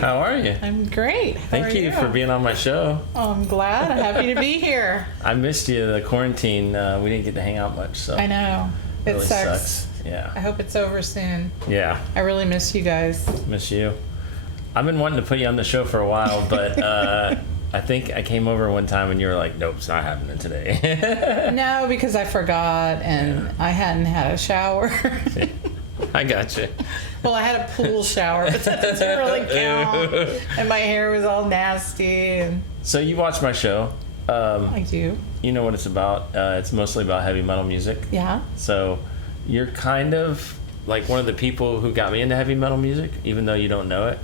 How are you? I'm great. Thank you for being on my show. Oh, I'm glad. I'm happy to be here. I missed you. The quarantine, we didn't get to hang out much. So I know. It really sucks. Yeah. I hope it's over soon. Yeah. I really miss you guys. Miss you. I've been wanting to put you on the show for a while, but I think I came over one time and you were like, nope, it's not happening today. No, because I forgot and I hadn't had a shower. I got you. Well, I had a pool shower, but that doesn't really count. And my hair was all nasty. And So you watch my show. I do. You know what it's about. It's mostly about heavy metal music. Yeah. So you're kind of like one of the people who got me into heavy metal music, even though you don't know it,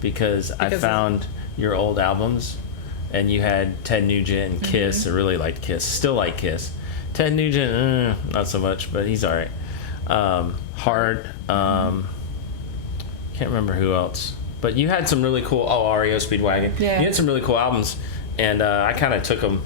because I found your old albums, and you had Ted Nugent and Kiss. I really liked Kiss. Still like Kiss. Ted Nugent, not so much, but he's all right. Heart. Can't remember who else. But you had some really cool... Oh, REO Speedwagon. Yeah. You had some really cool albums, and I kind of took them.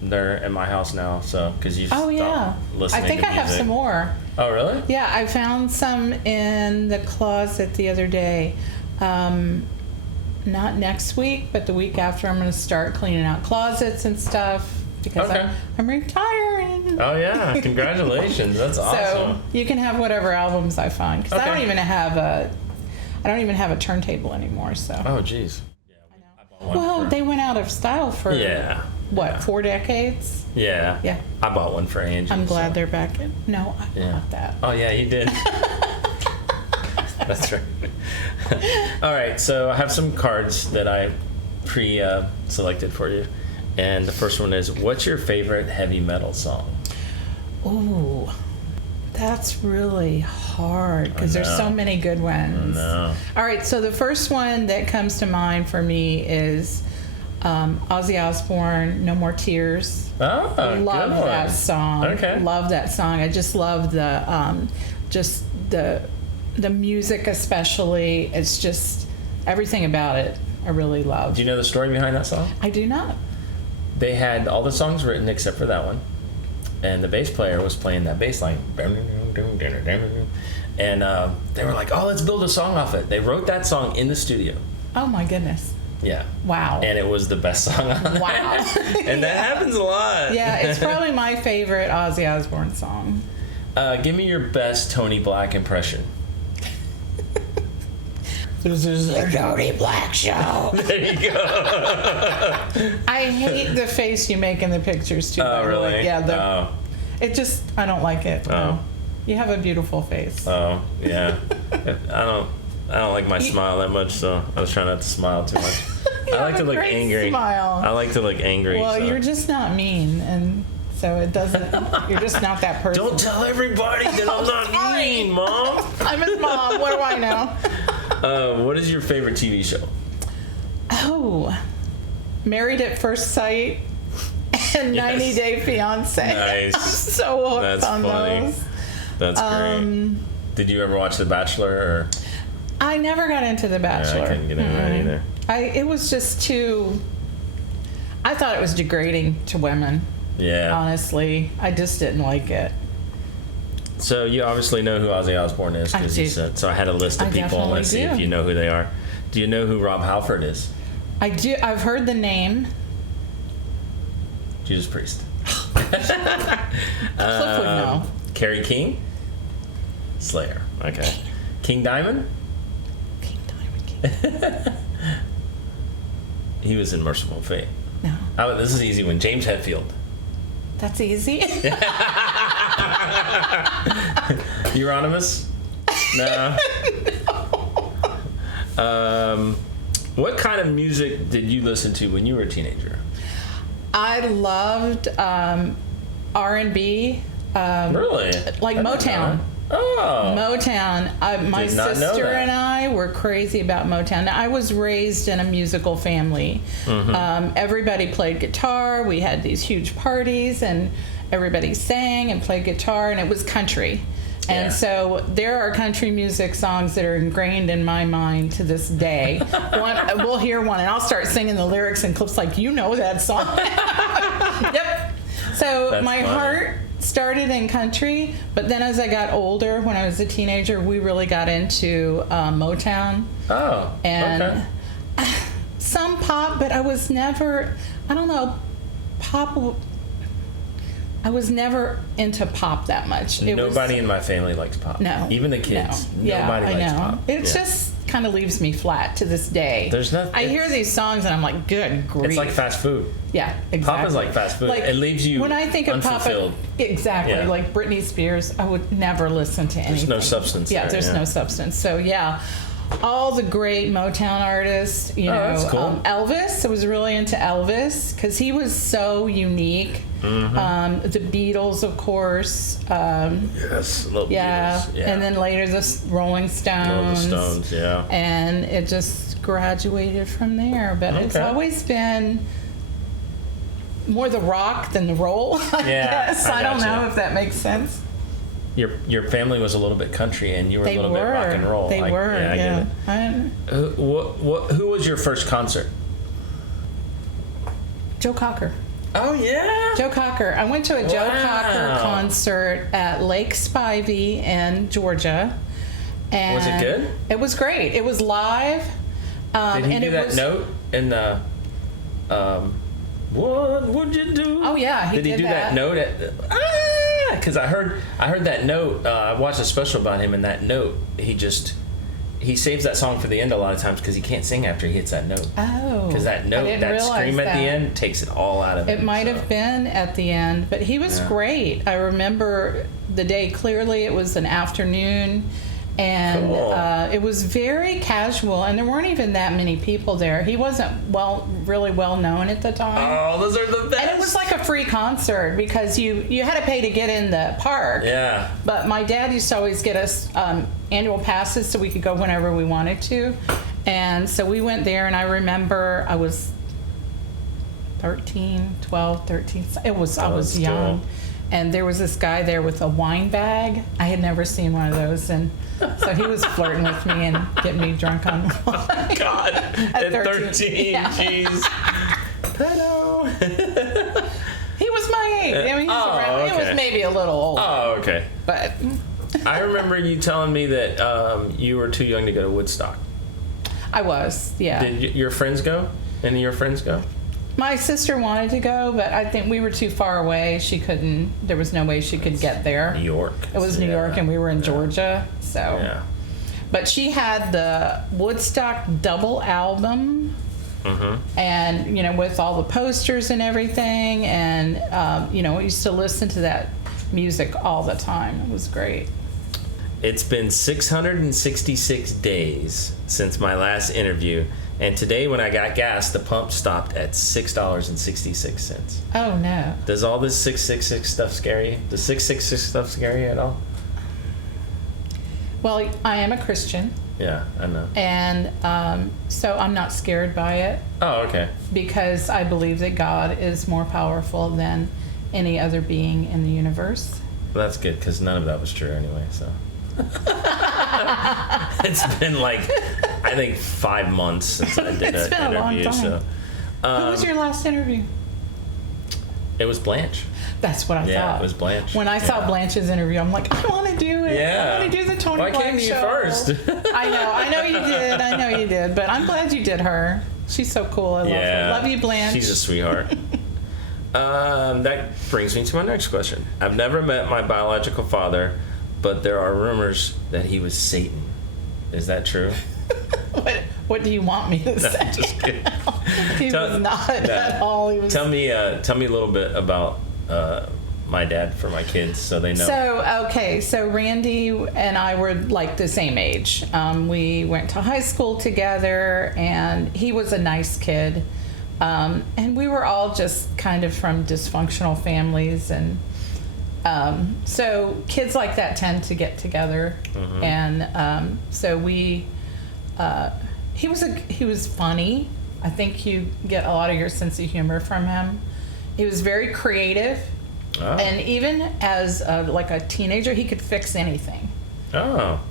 They're at my house now, so because you Oh, yeah. listening I think to I have music. some more. Oh, really? Yeah, I found some in the closet the other day. Not next week, but the week after, I'm going to start cleaning out closets and stuff because Okay. I'm retiring. Oh, yeah. Congratulations. That's awesome. So you can have whatever albums I find because Okay. I don't even have a turntable anymore. So Oh, jeez. well, they went out of style for Yeah. 4 decades? Yeah. Yeah. I bought one for Angie. I'm glad so. they're back in. No, I bought that. Oh, yeah, you did. That's right. All right, so I have some cards that I selected for you. And the first one is, what's your favorite heavy metal song? Ooh, that's really hard because there's so many good ones. No. All right, so the first one that comes to mind for me is Ozzy Osbourne, "No More Tears." Oh, Love good that one. song. Okay. Love that song. I just love the music, especially. It's just everything about it. I really love. Do you know the story behind that song? I do not. They had all the songs written except for that one, and the bass player was playing that bass line, and they were like, "Oh, let's build a song off it." They wrote that song in the studio. Oh my goodness. Yeah. Wow. And it was the best song on there. Wow. And that happens a lot. Yeah, it's probably my favorite Ozzy Osbourne song. Give me your best Tony Blakk impression. This is the Tony Blakk Show. There you go. I hate the face you make in the pictures too. Oh, really? Yeah. It just, I don't like it. Oh. No. You have a beautiful face. Oh, yeah. I don't like my smile that much, so I was trying not to smile too much. I like to look great angry. Smile. I like to look angry. Well, so. you're just not mean, and so it doesn't. You're just not that person. Don't tell everybody that I'm not sorry. mean, Mom. I'm his mom. What do I know? What is your favorite TV show? Oh, Married at First Sight and Yes. 90 Day Fiance. Nice. I'm so hooked That's on funny. those. That's great. Did you ever watch The Bachelor? Or? I never got into The Bachelor. Yeah, I couldn't get into that either. It was just too. I thought it was degrading to women. Yeah. Honestly, I just didn't like it. So you obviously know who Ozzy Osbourne is, I because you do. said. So I had a list of I people, and let's see definitely if do. you know who they are. Do you know who Rob Halford is? I do. I've heard the name. Judas Priest. Cliff would know. Carrie King. Slayer. Okay. King Diamond. King Diamond. He was in Merciful Fate. No, Oh, this is an easy one. James Hetfield. that's easy. Euronymous? No. What kind of music did you listen to when you were a teenager? I loved R&B. Really? Like I didn't know Motown. that. Oh. Motown. My Did not know sister that. and I were crazy about Motown. Now, I was raised in a musical family. Everybody played guitar. We had these huge parties, and everybody sang and played guitar, and it was country. And Yeah. so there are country music songs that are ingrained in my mind to this day. We'll hear one, and I'll start singing the lyrics, and Cliff's like, "You know that song." Yep. So That's my funny. heart started in country, but then as I got older, when I was a teenager, we really got into Motown. Oh. And okay. pop, but I was never, I don't know, pop. I was never into pop that much. Nobody in my family likes pop. No. Even the kids. No. Yeah, Nobody likes I know. pop. It just kind of leaves me flat to this day. There's nothing. I hear these songs and I'm like, good grief. It's like fast food. Yeah, exactly. Pop is like fast food. Like, it leaves you when I think of unfulfilled. pop, exactly. Yeah. Like Britney Spears, I would never listen to anything. There's no substance. Yeah, there, there's no substance. So yeah. All the great Motown artists, that's cool. Elvis, I was really into Elvis because he was so unique. Mm-hmm. The Beatles, of course. Yes, Beatles. Yeah. And then later the Rolling Stones. Rolling Stones, yeah. And it just graduated from there. But it's always been more the rock than the roll, I guess. I don't know if that makes sense. Your family was a little bit country, and you were a little bit rock and roll. They were, yeah. I get it. Who was your first concert? Joe Cocker. Oh, yeah? Joe Cocker. I went to a Joe Cocker concert at Lake Spivey in Georgia. And was it good? It was great. It was live. Did he do that note in the... what would you do? Oh, yeah. Did he do that note at... Because I heard that note. I watched a special about him, and that note, he saves that song for the end a lot of times because he can't sing after he hits that note. Oh. Because that note, that scream at the end, takes it all out of it. It might have been at the end, but he was great. I remember the day clearly. It was an afternoon. And it was very casual, and there weren't even that many people there. He wasn't really well known at the time. Oh, those are the best. And it was like a free concert because you had to pay to get in the park. Yeah. But my dad used to always get us annual passes so we could go whenever we wanted to. And so we went there, and I remember I was 13. I was young. Cool. And there was this guy there with a wine bag. I had never seen one of those, and so he was flirting with me and getting me drunk on wine. God, at 13, yeah. jeez. Pedo. He was my age. I mean, he was around. He was maybe a little older. Oh, okay. But I remember you telling me that you were too young to go to Woodstock. I was, yeah. Did your friends go? Any of your friends go? My sister wanted to go, but I think we were too far away. She couldn't. There was no way she could get there. New York. It was New York, and we were in Georgia. So. Yeah. But she had the Woodstock double album, and with all the posters and everything, and we used to listen to that music all the time. It was great. It's been 666 days since my last interview. And today, when I got gas, the pump stopped at $6.66. Oh, no. Does all this 666 stuff scare you? Does 666 stuff scare you at all? Well, I am a Christian. Yeah, I know. And so I'm not scared by it. Oh, okay. Because I believe that God is more powerful than any other being in the universe. Well, that's good, because none of that was true anyway, so... It's been I think 5 months since I did an interview. Long time. So, who was your last interview? It was Blanche. That's what I thought. Yeah, it was Blanche. When I saw Blanche's interview, I'm like, I want to do it. Yeah. I want to do the Tony Black show. Why came to you first? I know you did. But I'm glad you did her. She's so cool. I love her. Love you, Blanche. She's a sweetheart. That brings me to my next question. I've never met my biological father, but there are rumors that he was Satan. Is that true? What do you want me to say? Just kidding. He was not at all. He was... Tell me a little bit about my dad for my kids so they know. So Randy and I were like the same age. We went to high school together, and he was a nice kid. And we were all just kind of from dysfunctional families, and so kids like that tend to get together. And so we he was funny. I think you get a lot of your sense of humor from him. He was very creative. And even as a teenager, he could fix anything.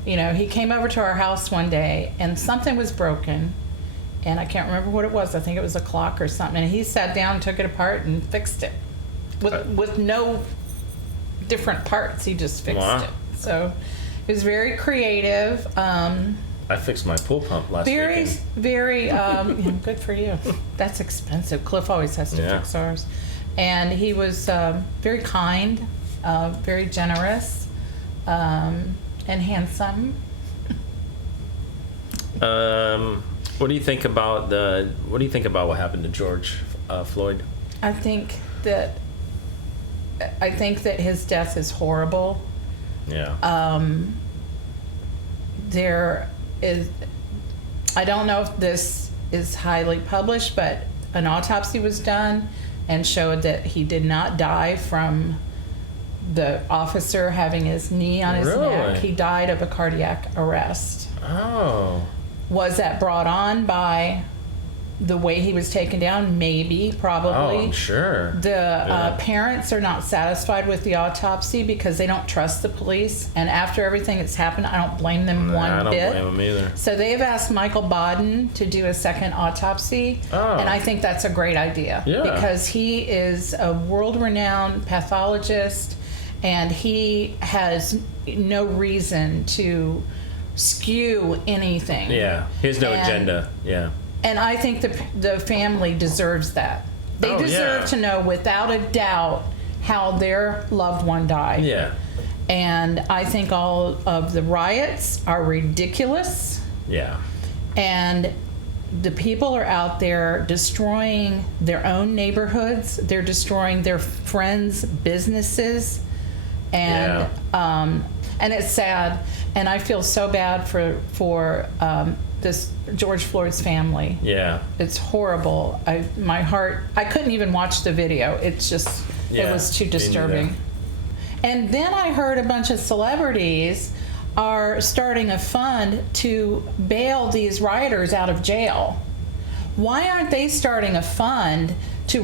He came over to our house one day, and something was broken, and I can't remember what it was. I think it was a clock or something. And he sat down, took it apart, and fixed it with no different parts. He just fixed it. So he was very creative. I fixed my pool pump last Very, weekend. very, good for you. That's expensive. Cliff always has to fix ours. And he was very kind, very generous, and handsome. What do you think about what happened to George Floyd? I think that his death is horrible. Yeah. There is, I don't know if this is highly published, but an autopsy was done and showed that he did not die from the officer having his knee on his neck. He died of a cardiac arrest. Oh. Was that brought on by the way he was taken down? Maybe, probably. Oh, I'm sure. The parents are not satisfied with the autopsy because they don't trust the police. And after everything that's happened, I don't blame them one bit. I don't blame them either. So they've asked Michael Baden to do a second autopsy. Oh. And I think that's a great idea. Yeah. Because he is a world-renowned pathologist, and he has no reason to skew anything. Yeah. He has no agenda. Yeah. And I think the family deserves that. They deserve to know without a doubt how their loved one died. Yeah. And I think all of the riots are ridiculous. Yeah. And the people are out there destroying their own neighborhoods. They're destroying their friends' businesses. And and it's sad. And I feel so bad for this George Floyd's family. Yeah. It's horrible. My heart, I couldn't even watch the video. It's just, it was too disturbing. And then I heard a bunch of celebrities are starting a fund to bail these rioters out of jail. Why aren't they starting a fund to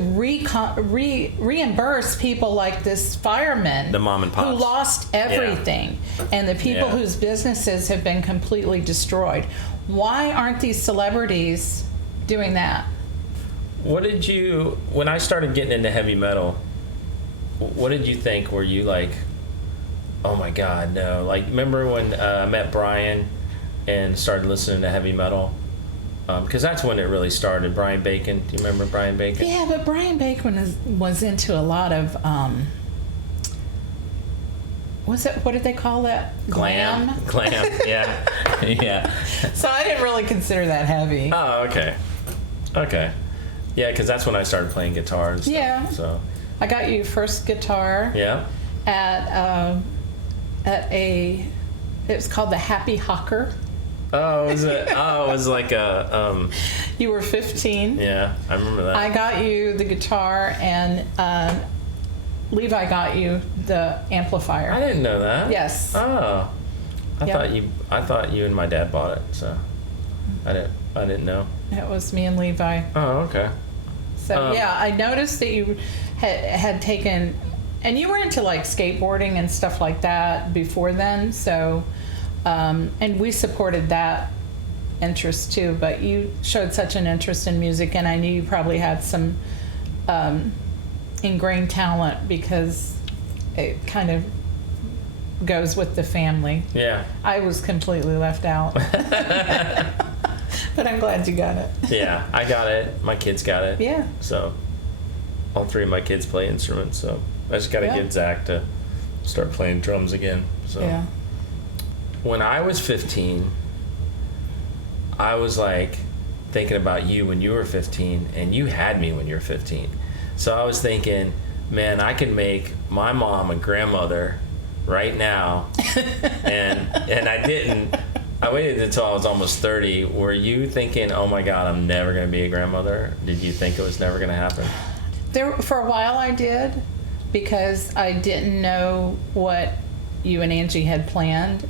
reimburse people like this fireman, the mom and pops, who lost everything, and the people whose businesses have been completely destroyed? Why aren't these celebrities doing that? What did you, when I started getting into heavy metal, what did you think? Were you like, oh my God, no? Like, remember when I met Brian and started listening to heavy metal? Because that's when it really started. Brian Bacon. Do you remember Brian Bacon? Yeah, but Brian Bacon was into a lot of, what did they call that? Glam, yeah. Yeah. So I didn't really consider that heavy. Oh, okay. Okay. Yeah, because that's when I started playing guitar and stuff. Yeah. So I got you first guitar. Yeah. At it was called the Happy Hawker. Oh, was it? Oh, it was like a. You were 15. Yeah, I remember that. I got you the guitar, and Levi got you the amplifier. I didn't know that. Yes. Oh, I thought you and my dad bought it, so I didn't know. It was me and Levi. Oh, okay. So yeah, I noticed that you had taken, and you were into like skateboarding and stuff like that before then. So, and we supported that interest too. But you showed such an interest in music, and I knew you probably had some ingrained talent because it kind of goes with the family. Yeah. I was completely left out. But I'm glad you got it. Yeah, I got it. My kids got it. Yeah. So all three of my kids play instruments, so I just got to get Zach to start playing drums again. So yeah. When I was 15, I was like thinking about you when you were 15, and you had me when you were 15. So I was thinking, man, I can make my mom a grandmother right now. and I didn't. I waited until I was almost 30. Were you thinking, oh my God, I'm never going to be a grandmother? Did you think it was never going to happen? For a while I did, because I didn't know what you and Angie had planned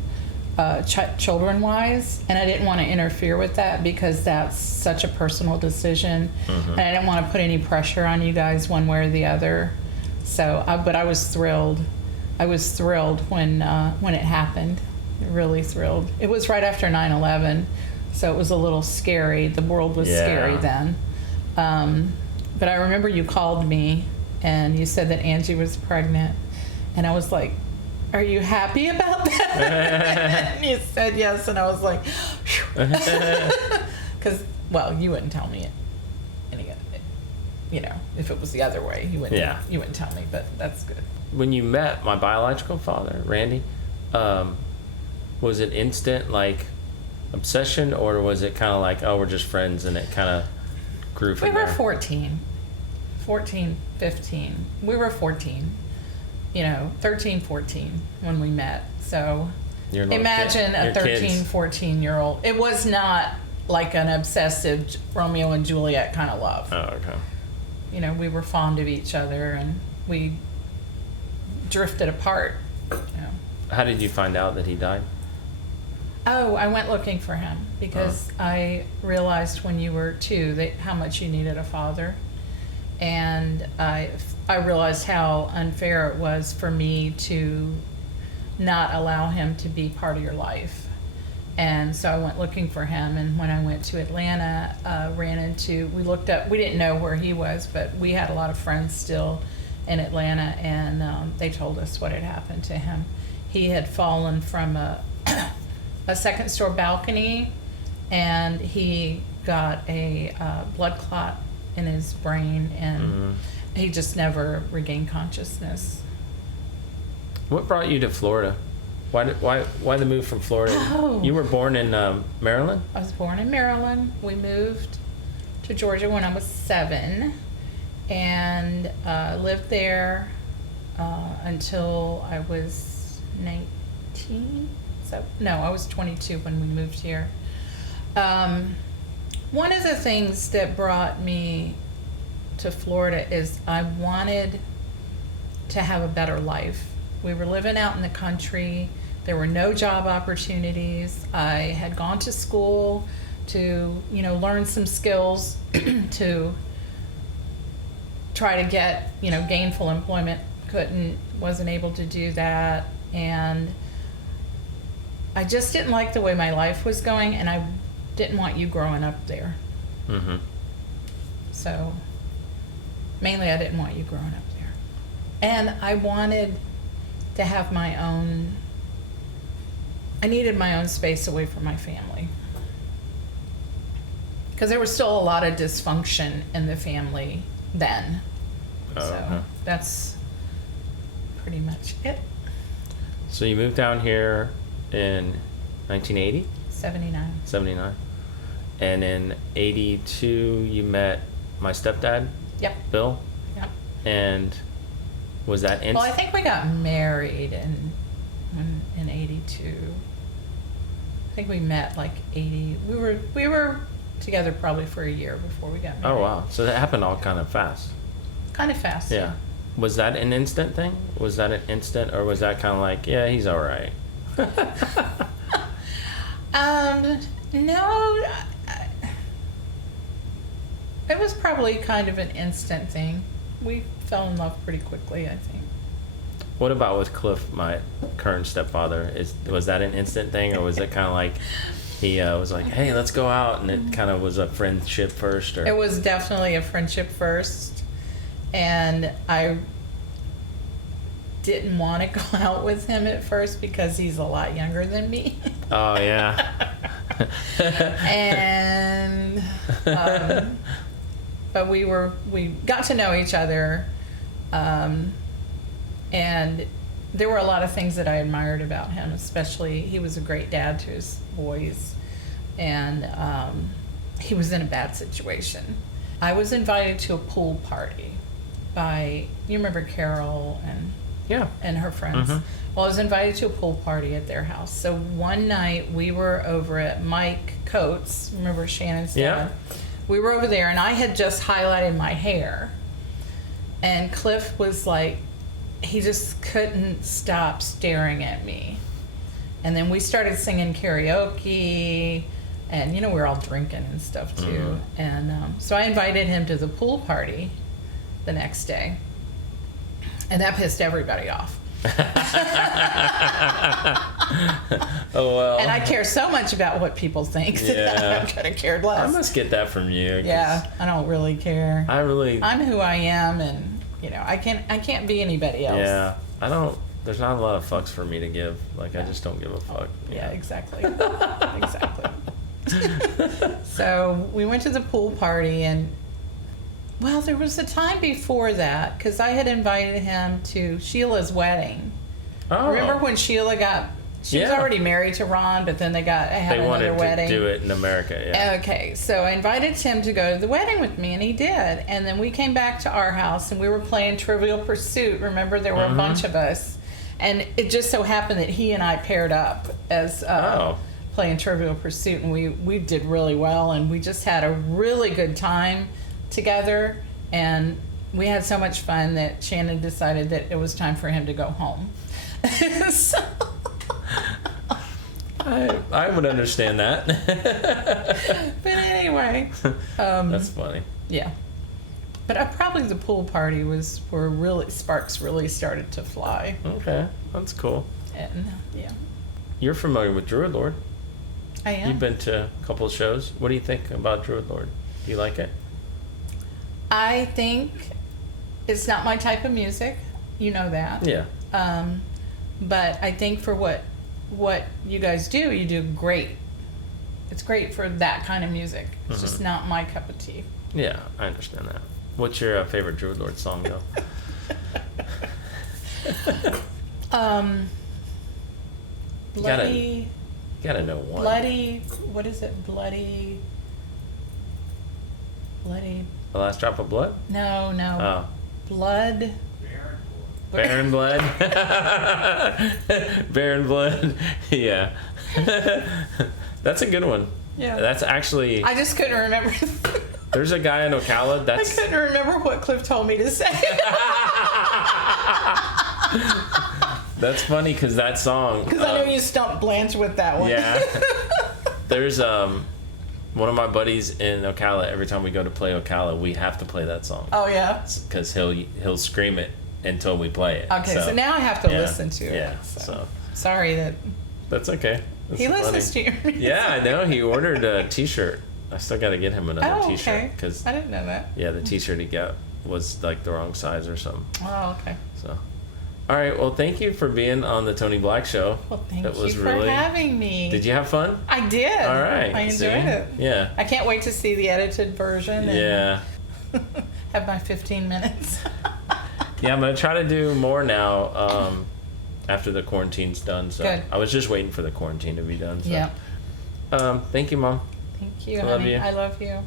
children-wise, and I didn't want to interfere with that because that's such a personal decision, and I didn't want to put any pressure on you guys one way or the other. So, but I was thrilled. I was thrilled when it happened. Really thrilled. It was right after 9/11, so it was a little scary. The world was scary then. But I remember you called me and you said that Angie was pregnant, and I was like, are you happy about that? And you said yes, and I was like, Because, well, you wouldn't tell me any, if it was the other way, you wouldn't tell me, but that's good. When you met my biological father, Randy, was it instant, like, obsession, or was it kind of like, oh, we're just friends, and it kind of grew from there? We were 14, 15. We were 14, 13, 14 when we met. So imagine a 13, 14-year-old. It was not like an obsessive Romeo and Juliet kind of love. Oh, okay. We were fond of each other, and we drifted apart. How did you find out that he died? Oh, I went looking for him because I realized when you were 2 how much you needed a father. And I realized how unfair it was for me to not allow him to be part of your life. And so I went looking for him, and when I went to Atlanta, we didn't know where he was, but we had a lot of friends still in Atlanta, and they told us what had happened to him. He had fallen from a second-story balcony, and he got a blood clot in his brain, and he just never regained consciousness. What brought you to Florida? Why the move from Florida? Oh. You were born in Maryland? I was born in Maryland. We moved to Georgia when I was 7, and lived there until I was 19. I was 22 when we moved here. One of the things that brought me to Florida is I wanted to have a better life. We were living out in the country. There were no job opportunities. I had gone to school to, learn some skills to try to get, gainful employment. Wasn't able to do that. And I just didn't like the way my life was going, and I didn't want you growing up there. Mm-hmm. So, mainly I didn't want you growing up there. And I wanted to have I needed my own space away from my family. Because there was still a lot of dysfunction in the family then. So, that's pretty much it. So you moved down here in 1980? 79. And in 82 you met my stepdad? Yep. Bill? Yep. And was that Well, I think we got married in 82. I think we met like 80. We were together probably for a year before we got married. Oh, wow. So that happened all kind of fast. Kind of fast. Yeah. Was that an instant thing? Was that an instant, or was that kind of like, yeah, he's all right? No. It was probably kind of an instant thing. We fell in love pretty quickly, I think. What about with Cliff, my current stepfather? Was that an instant thing, or was it kind of like he was like, hey, let's go out, and it kind of was a friendship first? Or? It was definitely a friendship first, and I didn't want to go out with him at first because he's a lot younger than me. Oh, yeah. And but we got to know each other, and there were a lot of things that I admired about him. Especially, he was a great dad to his boys, and he was in a bad situation. I was invited to a pool party by, you remember Carol and her friends. Mm-hmm. Well, I was invited to a pool party at their house. So one night we were over at Mike Coates, remember Shannon's dad? Yeah. We were over there, and I had just highlighted my hair. And Cliff was like, he just couldn't stop staring at me. And then we started singing karaoke, and we were all drinking and stuff too. Mm-hmm. And so I invited him to the pool party the next day. And that pissed everybody off. Oh, well. And I care so much about what people think that I could have cared less. I must get that from you. Yeah, I don't really care. I'm who I am, and I can't be anybody else. Yeah, there's not a lot of fucks for me to give. Like, I just don't give a fuck. Yeah, exactly. Exactly. So we went to the pool party, and well, there was a time before that because I had invited him to Sheila's wedding. Oh. Remember when Sheila got? She was already married to Ron, but then they had another wedding. They wanted to do it in America. Yeah. Okay, so I invited him to go to the wedding with me, and he did. And then we came back to our house, and we were playing Trivial Pursuit. Remember, there were a bunch of us, and it just so happened that he and I paired up as playing Trivial Pursuit, and we did really well, and we just had a really good time together, and we had so much fun that Shannon decided that it was time for him to go home. So, I would understand that. but anyway, that's funny. Yeah, but probably the pool party was where really sparks really started to fly. Okay, that's cool. And yeah, you're familiar with Druid Lord. I am. You've been to a couple of shows. What do you think about Druid Lord? Do you like it? I think it's not my type of music. You know that. Yeah. But I think for what you guys do, you do great. It's great for that kind of music. It's just not my cup of tea. Yeah, I understand that. What's your favorite Druid Lord song, though? Bloody. You gotta know one. Bloody. What is it? Bloody. The Last Drop of Blood? No. Oh. Blood. Baron Blood. Baron Blood. Yeah. That's a good one. Yeah. That's actually. I just couldn't remember. There's a guy in Ocala I couldn't remember what Cliff told me to say. That's funny because that song. Because I know you stumped Blanche with that one. Yeah. There's one of my buddies in Ocala. Every time we go to play Ocala, we have to play that song. Oh yeah. Because he'll scream it until we play it. Okay, so now I have to listen to it. Yeah. So sorry that. That's okay. That's He funny. listens to your music. Yeah, I know. He ordered a T-shirt. I still got to get him another T-shirt. Okay. Cause, I didn't know that. yeah, the T-shirt he got was like the wrong size or something. Oh, okay. So, all right. Well, thank you for being on the Tony Blakk Show. Well, thank you for having me. Did you have fun? I did. All right. I enjoyed it. Yeah. I can't wait to see the edited version. And Yeah. have my 15 minutes. Yeah, I'm gonna try to do more now. After the quarantine's done. So Good. I was just waiting for the quarantine to be done. So. Yeah. Thank you, Mom. Thank you, I love honey. you. I love you.